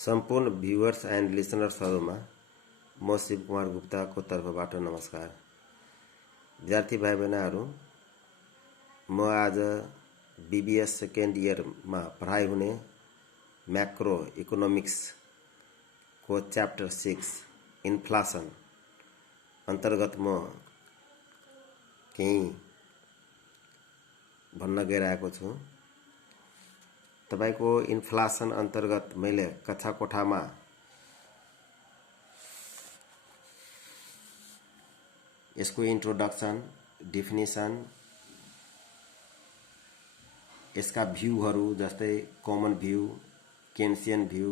सम्पूर्ण viewers and लिसनर्सहरूमा म शिव कुमार गुप्ताको तर्फबाट नमस्कार। विद्यार्थी भाइ बहिनीहरू, म आज बीबीएस सेकेन्ड इयरमा पढाइ हुने म्याक्रो इकोनोमिक्सको च्याप्टर 6 इन्फ्लेसन अन्तर्गत म केही भन्न गइरहेको छु। तपाईको इन्फ्लेसन अन्तर्गत मैले कक्षा कोठामा यसको इन्ट्रोडक्सन, डेफिनेसन, यसका भ्यूहरू जस्तै कमन भ्यू, केन्सियन भ्यू,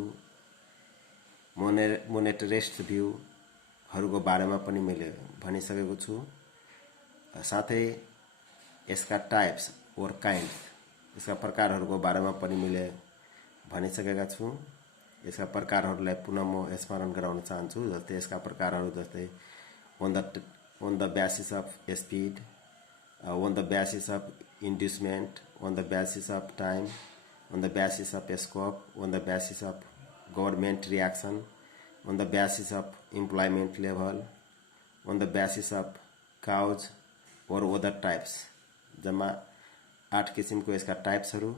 मोनेटरिस्ट भ्यूहरूको बारेमा पनि मैले भनिसकेको छु। साथै यसका टाइप्स और काइन्ड्स, यसका प्रकारहरूको बारेमा पनि मैले भनिसकेका छु। यसका प्रकारहरूलाई पुनः म स्मरण गराउन चाहन्छु। जस्तै यसका प्रकारहरू जस्तै on the basis of speed, on the basis of inducement, on the basis of time, on the basis of scope, on the basis of government reaction, on the basis of employment level, on the basis of cause or other types। जम्मा 8 किसिमको यसका टाइप्सहरू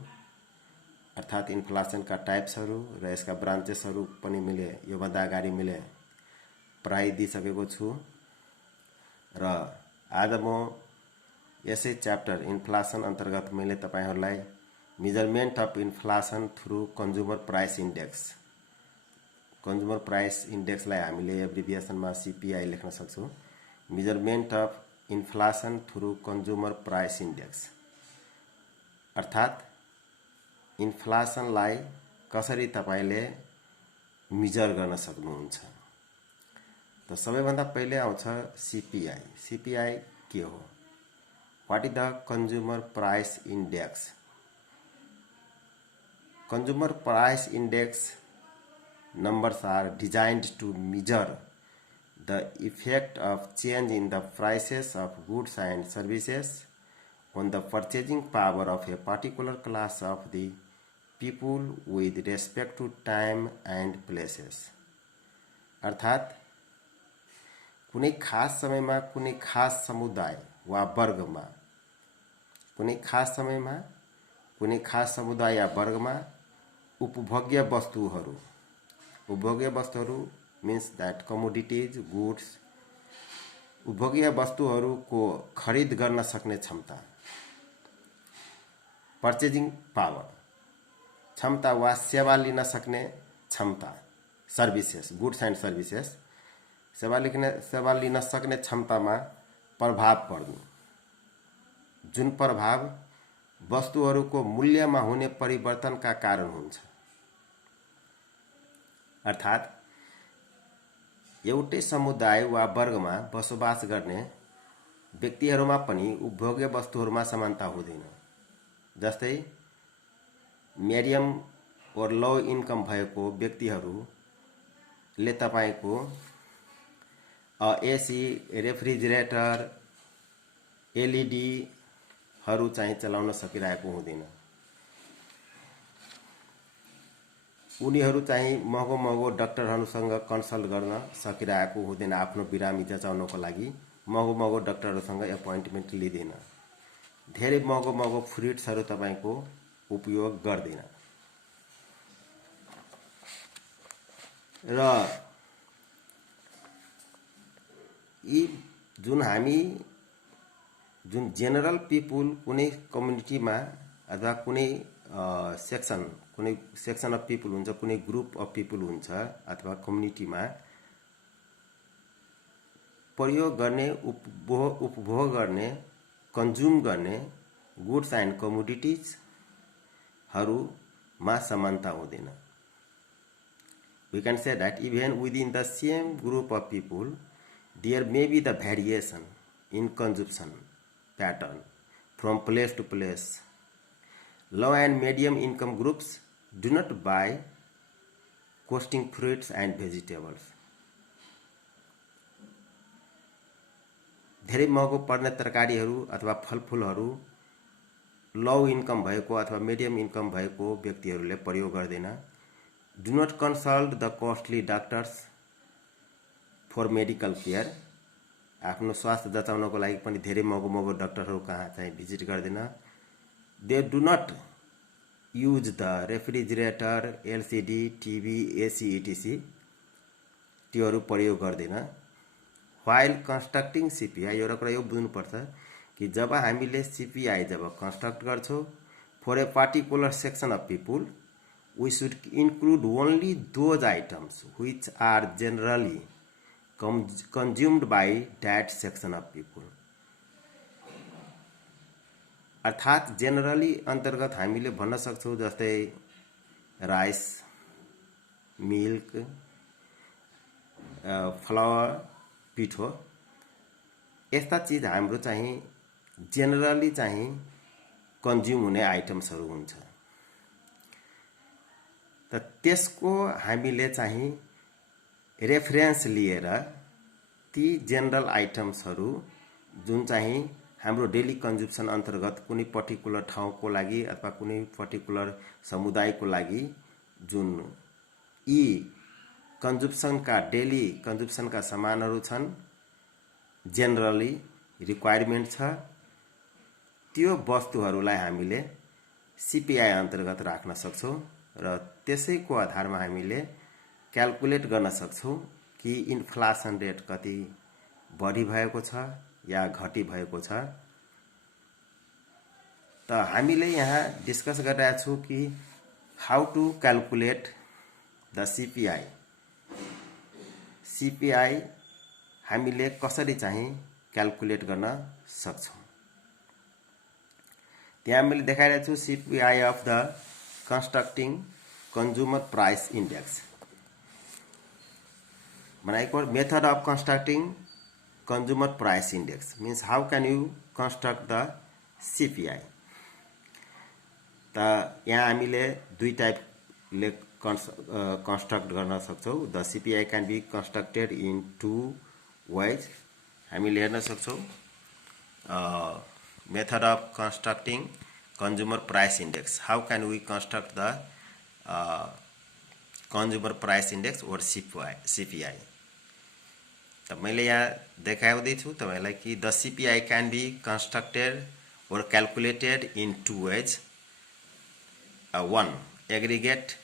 अर्थात् इन्फ्लेसनका टाइप्सहरू र यसका ब्रान्चेसहरू पनि मैले योभन्दा अगाडि मैले पढाइदिइसकेको छु। र आज म यसै च्याप्टर इन्फ्लेसन अन्तर्गत मैले तपाईहरुलाई measurement of inflation through consumer price index, consumer price इन्डेक्सलाई हामीले एब्रिभिएसनमा सीपीआई लेख्न सक्छौं। Measurement of inflation through consumer price index अर्थात् इन्फ्लेसनलाई कसरी तपाईले मेजर गर्न सक्नुहुन्छ। त सबैभन्दा पहिले आउँछ सीपीआई। सीपीआई के हो? What is the consumer price index? Consumer price index numbers are designed to measure the effect of change in the prices of goods and services on the purchasing power of a particular class of the people with respect to time and places। अर्थात् कुनै खास समयमा कुनै खास समुदाय वा वर्गमा, कुनै खास समयमा कुनै खास समुदाय या वर्गमा उपभोग्य वस्तुहरू, उपभोग्य वस्तुहरू मीन्स दैट कमोडिटीज, गुड्स, उपभोग्य वस्तुहरूको खरिद गर्न सक्ने क्षमता, पर्चेजिङ पावर, क्षमता वा सेवा लिन सक्ने क्षमता, सर्भिसेस, गुड्स एन्ड सर्भिसेस, सेवा लिन सक्ने क्षमतामा प्रभाव पर्नु, जुन प्रभाव वस्तुहरूको मूल्यमा हुने परिवर्तनका कारण हुन्छ। अर्थात् एउटै समुदाय वा वर्गमा बसोबास गर्ने व्यक्तिहरूमा पनि उपभोग्य वस्तुहरूमा समानता हुँदैन। जस्तै मिडियम और लो इन्कम भएको व्यक्तिहरूले तपाईको एसी, रेफ्रिजरेटर, एलईडी हरू चाहिँ चलाउन सकिरहेको हुँदैन। उनीहरू चाहिँ महँगो डाक्टरहरूसँग कन्सल्ट गर्न सकिरहेको हुँदैन। आफ्नो बिरामी जचाउनको लागि महँगो डाक्टरहरूसँग एपोइन्टमेन्ट लिँदैन। धेरै महँगो फ्रुट्सहरू तपाईको उपयोग गर्दैन। र यी जुन जेनरल पिपुल कुनै कम्युनिटीमा अथवा कुनै सेक्सन अफ पिपुल हुन्छ, कुनै ग्रुप अफ पिपुल हुन्छ अथवा कम्युनिटीमा प्रयोग गर्ने, उपभोग गर्ने, कन्ज्युम गर्ने गुड्स एन्ड कमोडिटीज हरूमा समानता हुँदैन। We can say that even within the same group of people there may be the variation in consumption pattern from place to place। Low and medium income groups do not buy costing fruits and vegetables। धेरै महँगो पर्ने तरकारीहरू अथवा फलफुलहरू लो income भएको अथवा medium income भएको व्यक्तिहरूले प्रयोग गर्दैन। Do not consult the costly doctors for medical care. आफ्नो स्वास्थ्य जचाउनको लागि पनि धेरै महँगो डक्टरहरू कहाँ चाहिँ भिजिट गर्दैन। They do not use the refrigerator, LCD, TV, AC etc, त्योहरू प्रयोग गर्दैन। व्हाइल कन्स्ट्रक्टिङ सिपिआई, एउटा कुरा यो बुझ्नुपर्छ कि जब हामीले सिपिआई जब कन्स्ट्रक्ट गर्छौँ for a particular section of people, we should include only those items which are generally consumed by that section of people। अर्थात् जेनरली अन्तर्गत हामीले भन्न सक्छौँ जस्तै राइस, मिल्क, फ्लावर, पिठो, यस्ता चिज हाम्रो चाहिँ जेनरली चाहिँ कन्ज्युम हुने आइटम्सहरू हुन्छ। त त्यसको हामीले चाहिँ रेफरेन्स लिएर ती जनरल आइटम्सहरू जुन चाहिँ हाम्रो डेली कन्ज्युम्सन अन्तर्गत कुनै पर्टिकुलर ठाउँको लागि अथवा कुनै पर्टिकुलर समुदायको लागि जुन यी कन्ज्युम्सनका डेली कन्ज्युम्सनका सामानहरू छन्, जेनरली रिक्वायरमेन्ट छ, त्यो वस्तुहरूलाई हामीले सिपिआई अन्तर्गत राख्न सक्छौँ र त्यसैको आधारमा हामीले क्याल्कुलेट गर्न सक्छौँ कि इन्फ्लेसन रेट कति बढी भएको छ या घटी भएको छ। त हामीले यहाँ डिस्कस गरिरहेका छौँ कि how to calculate the CPI. CPI हामीले कसरी चाहिँ क्याल्कुलेट गर्न सक्छौँ। त्यहाँ मैले देखाइरहेको छु CPI of the constructing consumer price index। भनेको method of constructing consumer price index means how can you construct the CPI। त यहाँ हामीले दुई टाइपले कन्स्ट्रक्ट गर्न सक्छौँ। The CPI can be constructed in two ways। हामीले हेर्न सक्छौँ method of constructing consumer price index, how can we construct the consumer price index or CPI। त मैले यहाँ देखाउँदै छु तपाईलाई कि the CPI can be constructed or calculated in two ways। One, aggregate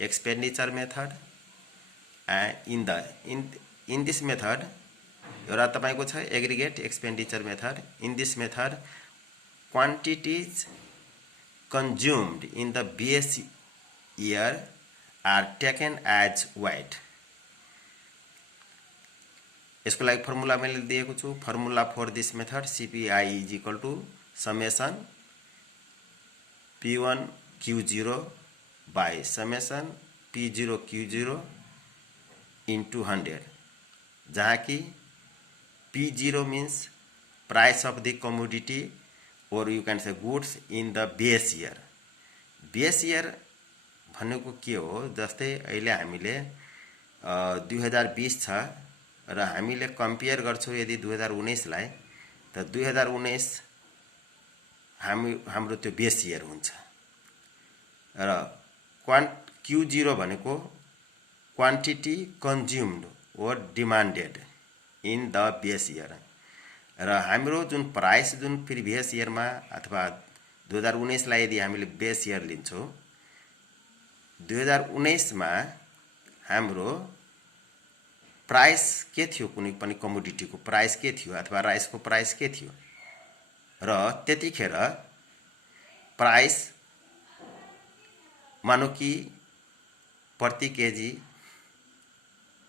expenditure method, and in this method एउटा तपाईको छ aggregate expenditure method। In this method quantities consumed in the base year are taken as weight। यसको लागि formula मैले दिएको छु। Formula for this method CPI is equal to summation P1 Q0 by summation P0 Q0 into 100, जहाँ कि P0 means price of the commodity or you can say goods in the base year। base year भनेको के हो, जस्तै अहिले हामीले 2020 छ र हामीले कम्पेयर गर्छौं यदि 2019 लाई, त 2019 हाम्रो त्यो बेस इयर हुन्छ र Q0 भनेको quantity consumed or demanded in the base year र हाम्रो जुन प्राइस जुन प्रिभियस इयरमा अथवा 2019 लाई यदि हामीले बेस इयर लिन्छौं, 2019 मा हाम्रो प्राइस के थियो, कुनै पनि कमोडिटीको प्राइस के थियो अथवा राइसको प्राइस के थियो र त्यतिखेर प्राइस मानौ कि प्रति केजी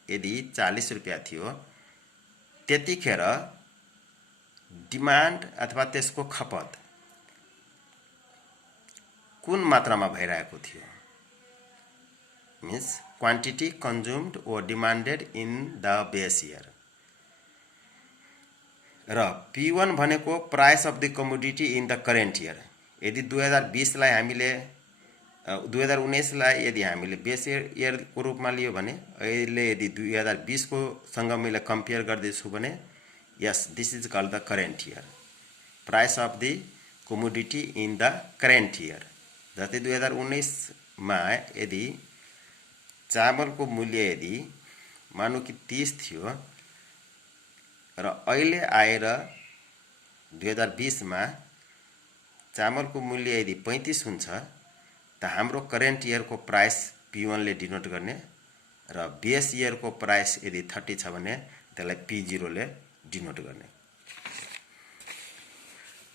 यदि 40 रुपैयाँ थियो, त्यतिखेर डिमान्ड अथवा त्यसको खपत कुन मात्रामा भइरहेको थियो, means quantity consumed or demanded in the base year। र P1 भनेको price of the commodity in the current year। यदि 2020 लाई हामीले 2019 लाई यदि हामीले बेस इयर को रूपमा लियो भने, अहिले यदि 2020 को सँग मैले कम्पेयर गर्दै छु भने, yes, this is called the current year, price of the commodity in the current year। जस्तै 2019 मा यदि चामलको मूल्य यदि मानौँ कि 30 थियो र अहिले आएर 2020 मा चामलको मूल्य यदि 35 हुन्छ त हाम्रो करेन्ट इयरको प्राइस P1 ले डिनोट गर्ने र बेस इयरको प्राइस यदि 30 छ भने त्यसलाई P0 ले डिनोट गर्ने।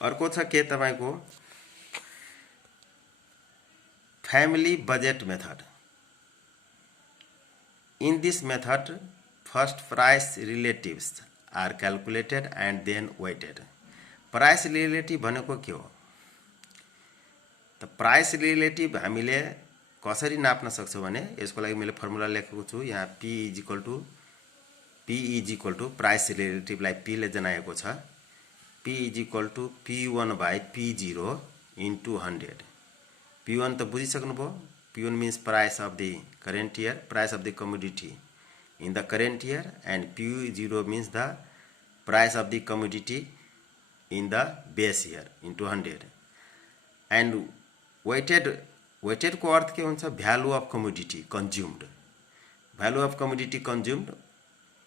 अर्को छ के तपाईको family budget method. In this method, first price relatives are calculated and then weighted. Price relative भनेको के हो त प्राइस रिलेटिभ हामीले कसरी नाप्न सक्छौं भने यसको लागि मैले फर्मुला लेखेको छु यहाँ P is equal to price relative लाई P ले जनाएको छ P is equal to P1 by P0 into 100. P1 त बुझिसक्नु भयो P1 means price of the current year, price of the commodity in the current year, and P0 means the price of the commodity in the base year into 100. And weighted को अर्थ के हुन्छ value of commodity consumed. Value of commodity consumed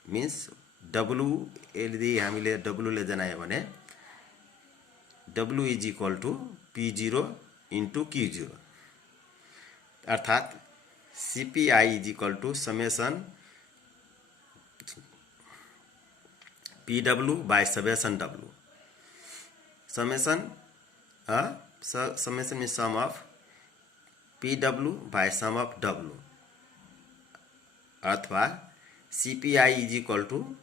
means W यदि हामीले W ले जनायो भने W is equal to P0 into Q0 अर्थात CPI is equal to summation PW by summation W. Summation means sum of PW by sum of W. अथवा CPI is equal to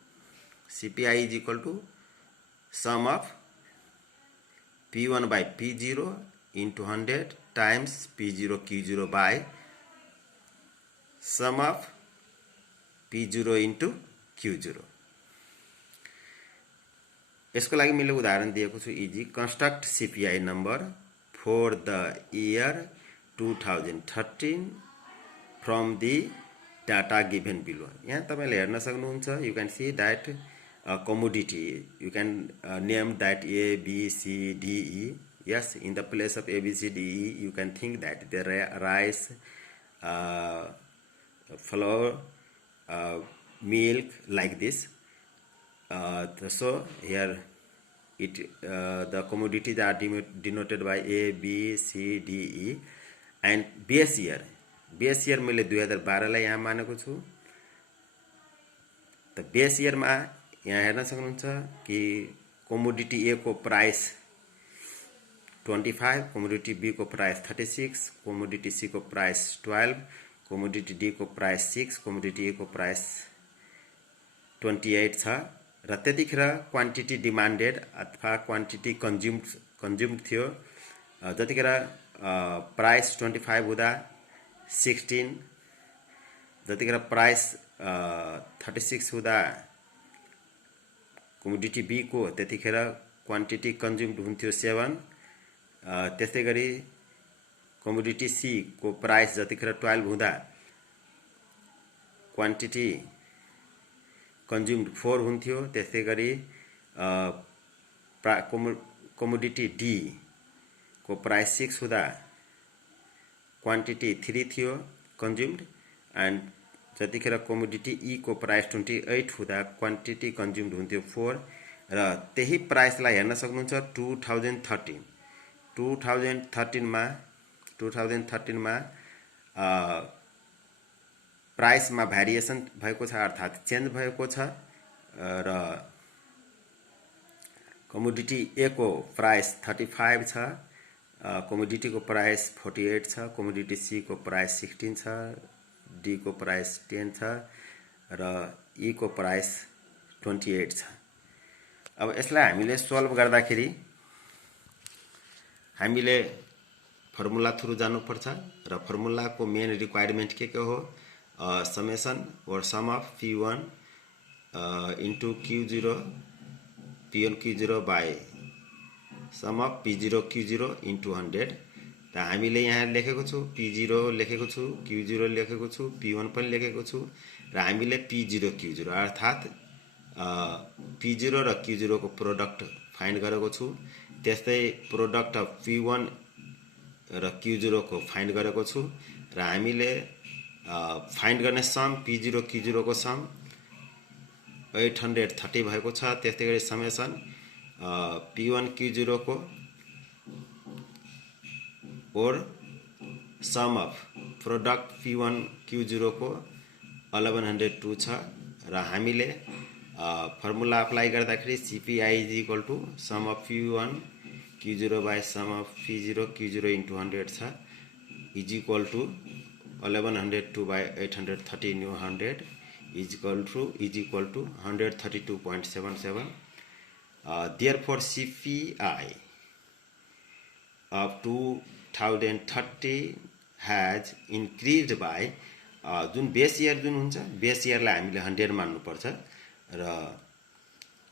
sum of P1 by P0 into 100 times P0 Q0 by sum of P0 into Q0. यसको लागि मैले उदाहरण दिएको छु easy construct CPI number for the year 2013 from the data given below. यहाँ तपाईले हेर्न सक्नुहुन्छ you can see that commodity you can name that A B C D E. Yes, in the place of A B C D E you can think that the rice, flour, milk, like this. So here the commodities are denoted by A B C D E and base year मैले 2012 लाई यहाँ मानेको छु त base year मा यहाँ हेर्न सक्नुहुन्छ कि commodity A को प्राइस 25, commodity B को प्राइस 36, commodity C को प्राइस 12, commodity D को प्राइस 6, commodity A को प्राइस 28 छ र त्यतिखेर क्वान्टिटी डिमान्डेड अथवा क्वान्टिटी कन्ज्युम्ड थियो जतिखेर प्राइस 25 हुँदा 16, जतिखेर प्राइस 36 हुँदा कमोडिटी बी को त्यतिखेर क्वान्टिटी कन्ज्युम्ड हुन्थ्यो 7, त्यसै गरी कमोडिटी सी को प्राइस जतिखेर 12 हुँदा क्वान्टिटी कन्ज्युम्ड 4 हुन्थ्यो, त्यसै गरी कमोडिटी डी को प्राइस 6 हुँदा क्वान्टिटी 3 थियो कन्ज्युम्ड एन्ड जतिखेर कमोडिटी ई को प्राइस 28 हुँदा क्वान्टिटी कन्ज्युम्ड हुन्थ्यो 4 र त्यही प्राइसलाई हेर्न सक्नुहुन्छ 2013 मा प्राइस मा भेरिएसन भएको छ अर्थात चेन्ज भएको छ र कमोडिटी ए को प्राइस 35 छ, कमोडिटी को प्राइस 48 छ, कमोडिटी सी को प्राइस 16 छ, डी को प्राइस 10 छ र ई को प्राइस 28 छ। अब यसलाई हामीले सल्भ गर्दाखेरि हामीले फर्मुला थ्रु जानुपर्छ र फर्मुला को मेन रिक्वायरमेन्ट के हो summation or sum of P1 into Q0 P1 Q0 by sum of P0 Q0 into 100 त हामीले यहाँ लेखेको छु P0 लेखेको छु Q0 लेखेको छु P1 पनि लेखेको छु र हामीले P0 Q0 अर्थात P0 र Q0 को प्रोडक्ट फाइन्ड गरेको छु, त्यस्तै प्रोडक्ट अफ P1 र Q0 को फाइन्ड गरेको छु र हामीले फाइन्ड गर्ने सम P0 Q0 को सम 830 भएको छ। त्यस्तै गरी समेसन P1 Q0 को और some of product P1 Q0 को 1102 छ र हामीले फर्मुला अप्लाई गर्दाखेरि CPI is equal to sum of P1 Q0 by sum of P0 Q0 into 100 छ is equal to 1102 by 830 new 100 is equal to 132.77. Therefore, CPI of 2030 has increased by जुन base year जुन हुन्छ base इयरलाई हामीले 100 मान्नुपर्छ र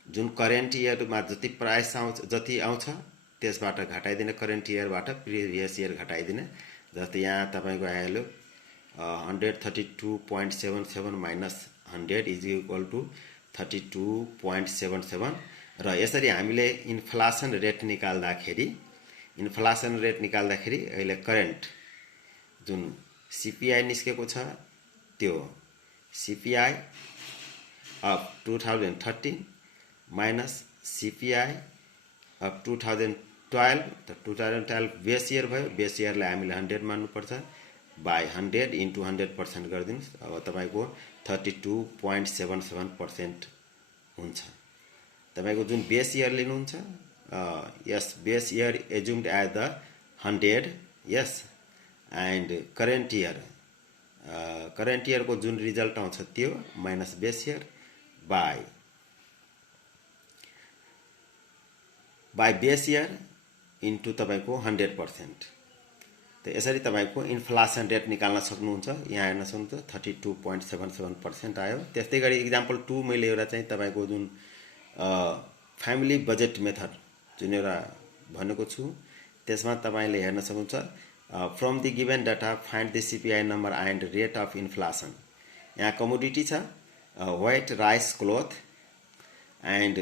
जुन current इयरमा जति प्राइस आउँछ जति आउँछ त्यसबाट घटाइदिने करेन्ट इयरबाट प्रिभियस इयर घटाइदिने। जस्तै यहाँ तपाईको आइहाल्यो 132.77 minus 100 is equal to 32.77 र यसरी हामीले इन्फ्लेसन रेट निकाल्दाखेरि अहिले करेन्ट जुन CPI निस्केको छ त्यो CPI of 2013 minus CPI of 2012 त 2012 बेस इयर भयो। बेस इयरलाई हामीले 100 मान्नुपर्छ बाई 100 इन्टु 100% गरिदिनुहोस्। अब तपाईको 32.77% हुन्छ। तपाईको जुन बेस इयर लिनुहुन्छ यस base year assumed as the 100 यस एन्ड करेन्ट इयर को जुन रिजल्ट आउँछ त्यो minus base year by base year into तपाईको 100%। त यसरी तपाईको इन्फ्लेसन रेट निकाल्न सक्नुहुन्छ। यहाँ हेर्न सक्नुहुन्छ 32.77% आयो। त्यस्तै गरी एक्जाम्पल 2 मैले एउटा चाहिँ तपाईको जुन फ्यामिली बजेट मेथड जुन एउटा भनेको छु त्यसमा तपाईले हेर्न सक्नुहुन्छ from the given data find the CPI number and rate of inflation. यहाँ कमोडिटी छ white rice cloth and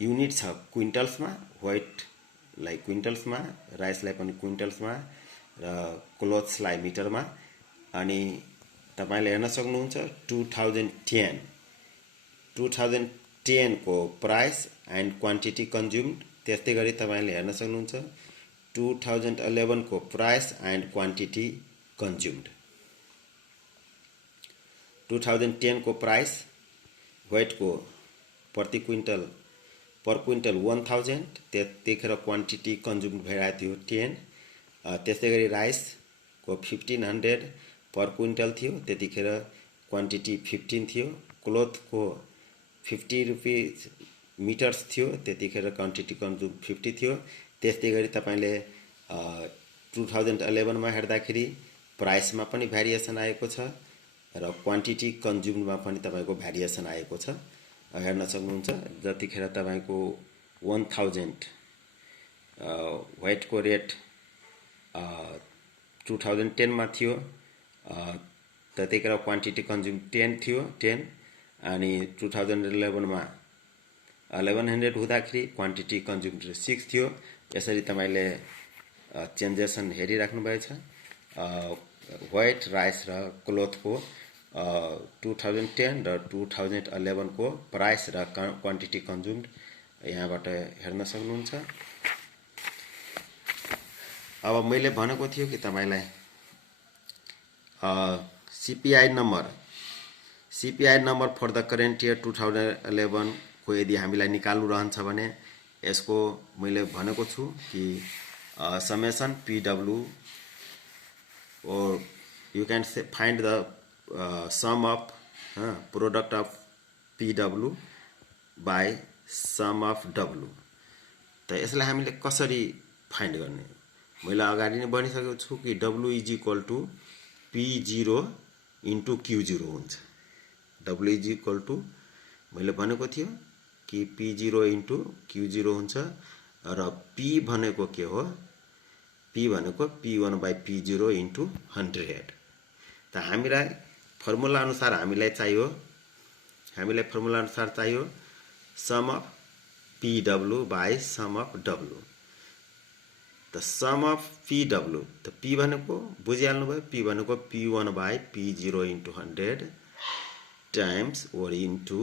unit छ क्विन्टल्समा, व्हाइटलाई क्विन्टल्समा, राइसलाई पनि क्विन्टल्समा र क्लोथ्सलाई मिटरमा। अनि तपाईले हेर्न सक्नुहुन्छ 2010 को प्राइस एन्ड क्वान्टिटी कन्ज्युम्ड। त्यस्तै गरी तपाईले हेर्न सक्नुहुन्छ 2011 को प्राइस एन्ड क्वान्टिटी कन्ज्युम्ड। 2010 को प्राइस व्हाइट को पर क्विन्टल 1000 त्यतिखेर क्वान्टिटी कन्ज्युम्ड भइरहेको थियो 10। त्यस्तै गरी राइस को 1500 पर क्विन्टल थियो त्यतिखेर क्वान्टिटी 15 थियो। क्लोथ को 50 रुपैयाँ मिटर्स थियो त्यतिखेर क्वान्टिटी कन्ज्युम 50 थियो। त्यस्तै गरी तपाईले 2011 मा हेर्दाखेरि प्राइसमा पनि भेरिएसन आएको छ र क्वान्टिटी कन्ज्युममा पनि तपाईको भेरिएसन आएको छ। हेर्न सक्नुहुन्छ जतिखेर तपाईको 1000 व्हाइट को रेट 2010 मा थियो त्यतिखेर क्वान्टिटी कन्ज्युम 10 थियो 10 अनि 2011 मा 1100 हुँदाखेरि क्वान्टिटी कन्ज्युम 6 थियो। यसरी तपाईले चेन्जेसन हेरिराख्नु भएको छ। व्हाइट राइस र क्लोथ को 2010 र 2011 को प्राइस र क्वान्टिटी कन्ज्युम्ड यहाँबाट हेर्न सक्नुहुन्छ। अब मैले भनेको थियो कि तपाईलाई CPI number for the current year 2011 को यदि हामीलाई निकाल्नु रहन्छ भने यसको मैले भनेको छु कि समेसन PW और you can find the sum of product of PW by sum of W। त यसलाई हामीले कसरी फाइन्ड गर्ने मैले अगाडि नै भनिसकेको छु कि W is equal to P0 into Q0 हुन्छ। W इज इक्वल टू मैले भनेको थियो कि P0 इन्टु Q0 हुन्छ र P भनेको के हो P भनेको P1 बाई P0 इन्टु 100। त हामीलाई फर्मुला अनुसार हामीलाई चाहियो sum of PW by sum of W। त त सम अफ PW त P भनेको बुझिहाल्नु भयो P भनेको P1 by P0 into 100 times or into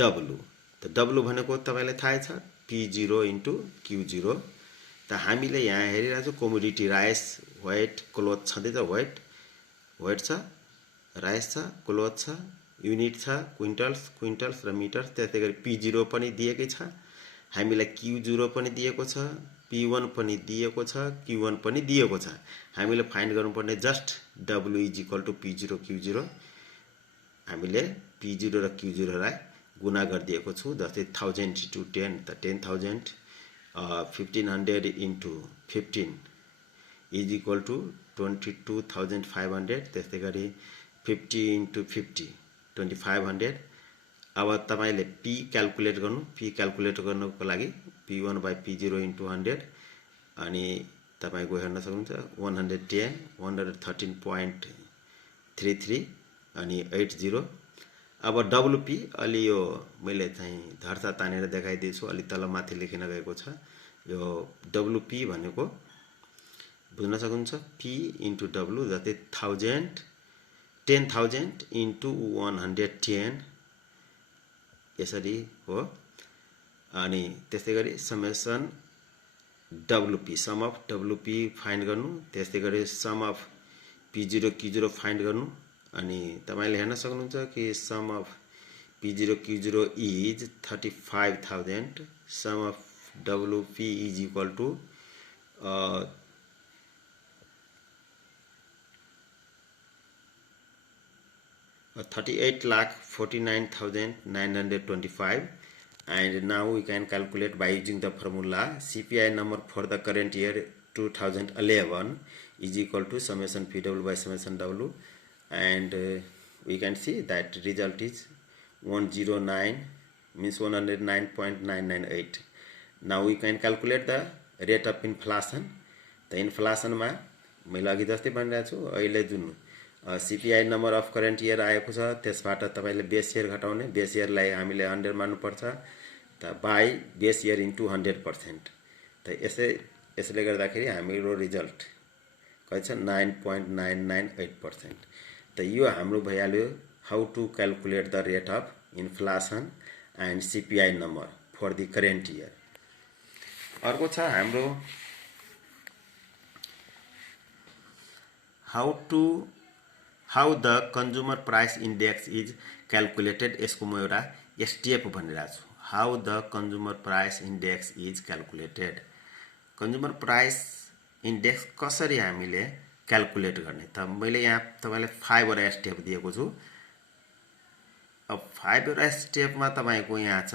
W त W भनेको तपाईलाई थाहै छ P0 into Q0 त हामीले यहाँ हेरिरहेको छौं कमोडिटी राइस व्हाइट क्लोथ छँदैछ व्हाइट छ राइस छ क्लोथ छ युनिट छ क्विन्टल्स र मिटर्स त्यसैगरी P0 पनि दिएकै छ हामीलाई Q0 पनि दिएको छ P1 पनि दिएको छ Q1 पनि दिएको छ हामीले फाइन्ड गर्नुपर्ने just W is equal to P0 Q0 हामीले P0 र Q0 लाई गुणा गरिदिएको छु जस्तै 1000 into 10 त 10000 1500 into 15 इज इक्वल टु 22500 त्यसैगरी 50 into 50 2500 अब तपाईले P क्याल्कुलेट गर्नको लागि P1 by P0 into 100 अनि तपाईको हेर्न सक्नुहुन्छ 110 113.33 अनि 80 अब WP अलि यो मैले चाहिँ धर्सा तानेर देखाइदिन्छु अलि तल माथि लेखिन गएको छ यो WP भनेको बुझ्न सक्नुहुन्छ P into W जस्तै 10,000 into 110 यसरी हो अनि त्यसैगरी summation WP sum of WP find गर्नु त्यसैगरी some of P0 Q0 find गर्नु अनि तपाईले हेर्न सक्नुहुन्छ कि sum of P0 Q0 is 35000 sum of WP is equal to 38,49,925 and now we can calculate by using the formula CPI number for the current year 2011 is equal to summation PW by summation W and we can see that result is 109 means 109.998. Now we can calculate the rate of inflation. The inflation मा मैले अघि जस्तै भनिरहेको छु अहिले जुन CPI number of current year आएको छ त्यसबाट तपाईले बेस इयर घटाउने बेस इयरलाई हामीले 100 मान्नु पर्छ त बाइ बेस इयर इन्टु 100% त यसले गर्दाखेरि हाम्रो रिजल्ट कति छ 9.998% त यो हाम्रो भइहाल्यो how to calculate the rate of inflation and CPI number for the current year अर्को छ हाम्रो how the consumer price index is calculated यसको म एउटा STF भनिरहेको छु how the consumer price index is calculated consumer price index कसरी हामीले क्याल्कुलेट गर्ने त मैले यहाँ तपाईलाई 5 वटा STF दिएको छु अब 5 वटा STF मा तपाईको यहाँ छ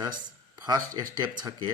फर्स्ट स्टेप छ के